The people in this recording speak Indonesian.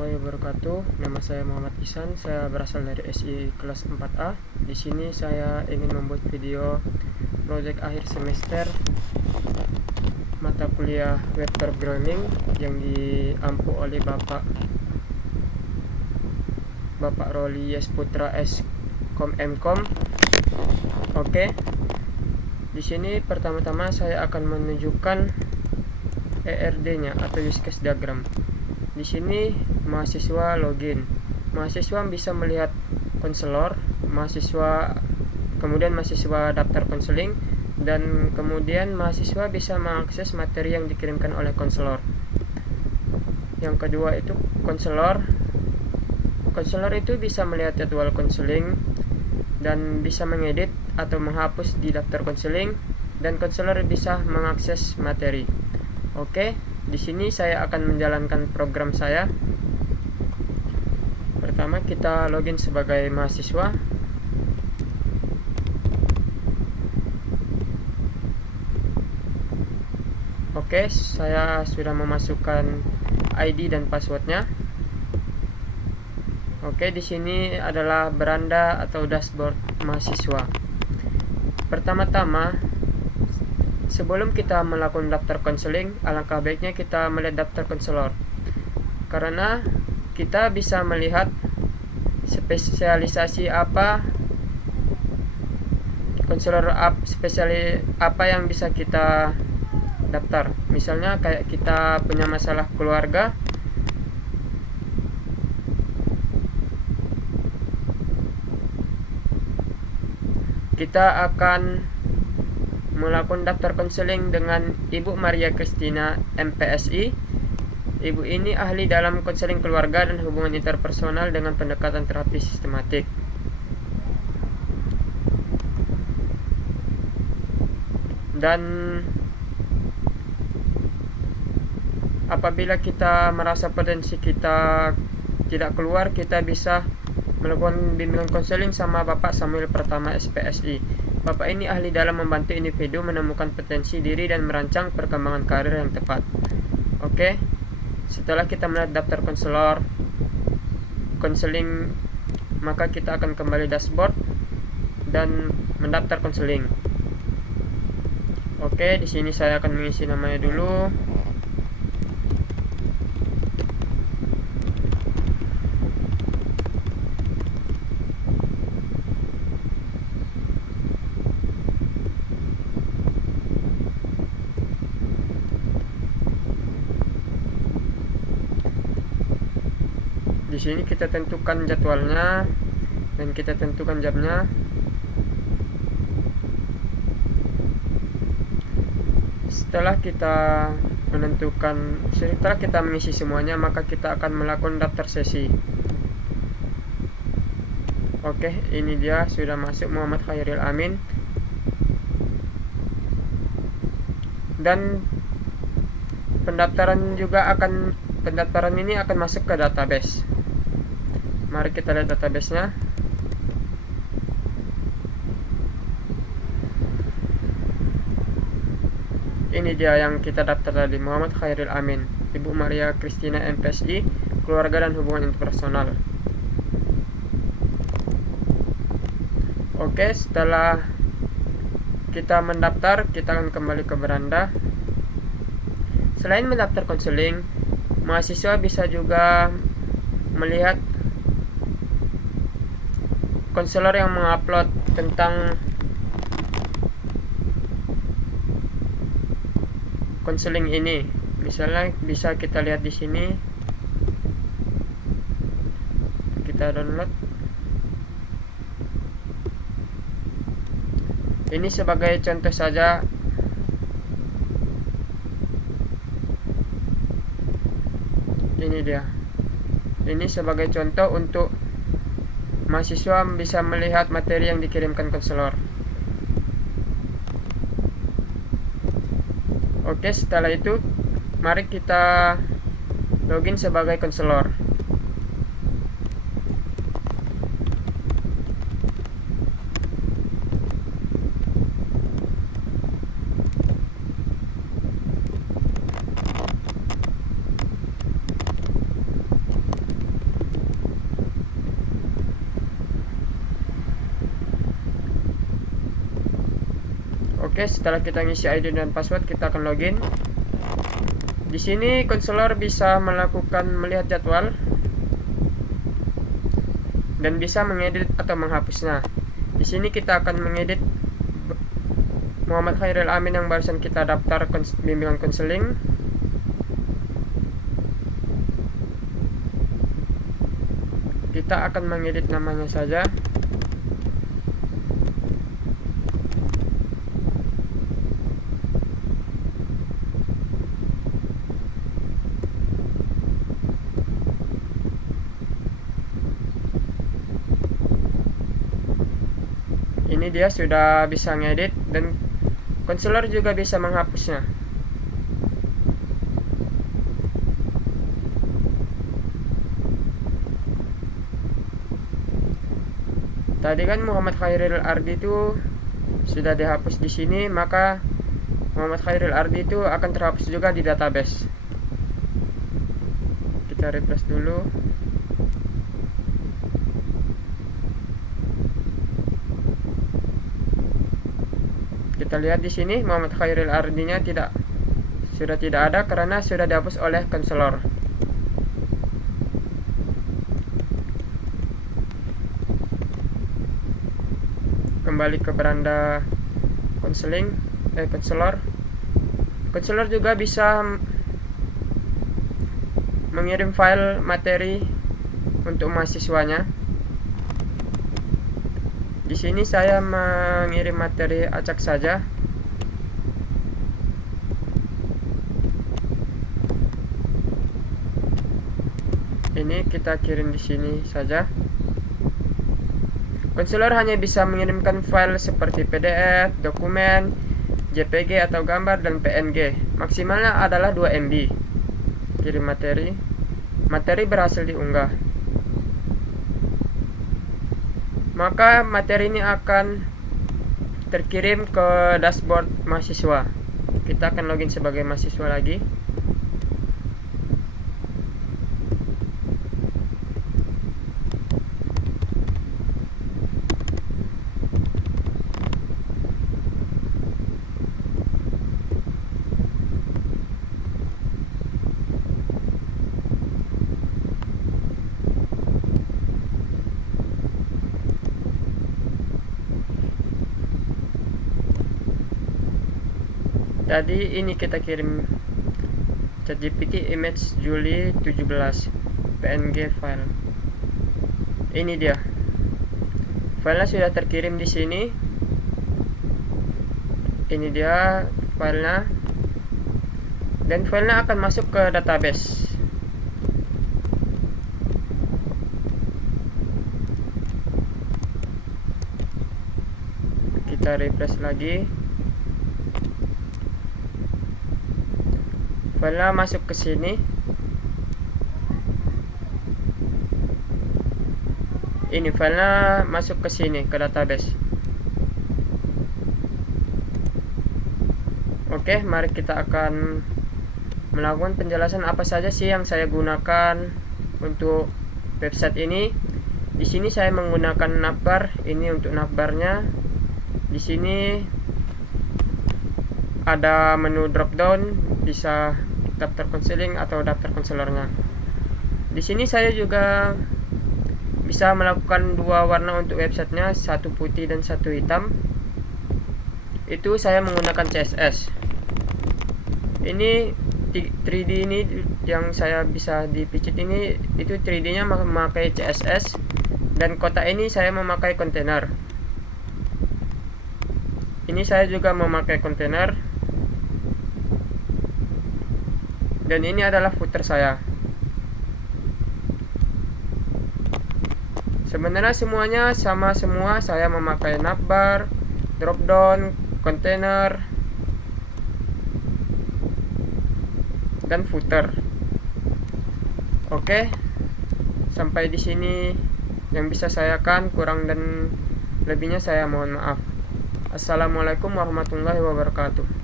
warahmatullahi wabarakatuh. Nama saya Muhammad Ihsan. Saya berasal dari SI kelas 4A. Di sini saya ingin membuat video proyek akhir semester mata kuliah web programming yang diampu oleh Bapak Roli Yes Putra S.Com M.Com. Oke. Di sini pertama-tama saya akan menunjukkan ERD-nya atau use case diagram. Di sini mahasiswa login. Mahasiswa bisa melihat konselor, kemudian mahasiswa daftar konseling, dan kemudian mahasiswa bisa mengakses materi yang dikirimkan oleh konselor. Yang kedua itu konselor. Konselor itu bisa melihat jadwal konseling dan bisa mengedit atau menghapus di daftar konseling, dan konselor bisa mengakses materi. Oke, di sini saya akan menjalankan program saya. Pertama kita login sebagai mahasiswa. Oke, saya sudah memasukkan ID dan passwordnya. Oke, di sini adalah beranda atau dashboard mahasiswa. Pertama-tama, sebelum kita melakukan daftar konseling, alangkah baiknya kita melihat daftar konselor, karena kita bisa melihat spesialisasi apa spesialis apa yang bisa kita daftar. Misalnya kayak kita punya masalah keluarga, kita akan melakukan daftar konseling dengan Ibu Maria Christina MPSI. Ibu ini ahli dalam konseling keluarga dan hubungan interpersonal dengan pendekatan terapi sistematik. Dan apabila kita merasa potensi kita tidak keluar, kita bisa melakukan bimbingan konseling sama Bapak Samuel Pratama SPSI. Bapak ini ahli dalam membantu individu menemukan potensi diri dan merancang perkembangan karir yang tepat. Oke, setelah kita melihat daftar konseling, maka kita akan kembali dashboard dan mendaftar konseling. Oke, di sini saya akan mengisi namanya dulu. Di sini kita tentukan jadwalnya dan kita tentukan jamnya. Setelah kita mengisi semuanya, maka kita akan melakukan daftar sesi. Oke, ini dia sudah masuk Muhammad Khairil Amin. Dan pendaftaran ini akan masuk ke database. Mari kita lihat database-nya. Ini dia yang kita daftar tadi, Muhammad Khairil Amin, Ibu Maria Christina MPSI, keluarga dan hubungan interpersonal. Oke, setelah kita mendaftar, kita akan kembali ke beranda. Selain mendaftar konseling, mahasiswa bisa juga melihat konselor yang mengupload tentang konseling ini. Misalnya bisa kita lihat di sini. Kita download. Ini sebagai contoh saja. Ini dia. Ini sebagai contoh untuk mahasiswa bisa melihat materi yang dikirimkan konselor. Oke, setelah itu mari kita login sebagai konselor. Oke, setelah kita ngisi ID dan password, kita akan login. Di sini konselor bisa melihat jadwal dan bisa mengedit atau menghapusnya. Di sini kita akan mengedit Muhammad Khairil Amin yang barusan kita daftar bimbingan konseling. Kita akan mengedit namanya saja. Ini dia sudah bisa ngedit dan konselor juga bisa menghapusnya. Tadi kan Muhammad Khairil Ardi itu sudah dihapus di sini, maka Muhammad Khairil Ardi itu akan terhapus juga di database. Kita refresh dulu. Kita lihat di sini Muhammad Khairil Ardinya sudah tidak ada karena sudah dihapus oleh konselor. Kembali ke beranda konselor. Konselor juga bisa mengirim file materi untuk mahasiswanya. Di sini saya mengirim materi acak saja. Ini kita kirim di sini saja. Konselor hanya bisa mengirimkan file seperti PDF, dokumen, JPG atau gambar, dan PNG. Maksimalnya adalah 2 MB. Kirim materi. Materi berhasil diunggah. Maka materi ini akan terkirim ke dashboard mahasiswa. Kita akan login sebagai mahasiswa lagi. Tadi ini kita kirim ChatGPT image Juli 17 PNG file. Ini dia. Filenya sudah terkirim di sini. Ini dia filenya. Dan filenya akan masuk ke database. Kita refresh lagi. Filenya masuk ke sini. Ini filenya masuk ke sini, ke database. Oke, mari kita akan melakukan penjelasan apa saja sih yang saya gunakan untuk website ini. Di sini saya menggunakan navbar. Ini untuk navbarnya. Di sini ada menu drop down, bisa daftar konseling atau daftar konselornya. Di sini saya juga bisa melakukan 2 warna untuk websitenya, satu putih dan satu hitam. Itu saya menggunakan CSS. Ini 3D ini yang saya bisa dipicit ini, itu 3D nya memakai CSS, dan kotak ini saya memakai kontainer. Ini saya juga memakai kontainer. Dan ini adalah footer saya. Sebenarnya semuanya sama semua. Saya memakai navbar, dropdown, kontainer, dan footer. Oke, sampai di sini yang bisa saya kan. Kurang dan lebihnya saya mohon maaf. Assalamualaikum warahmatullahi wabarakatuh.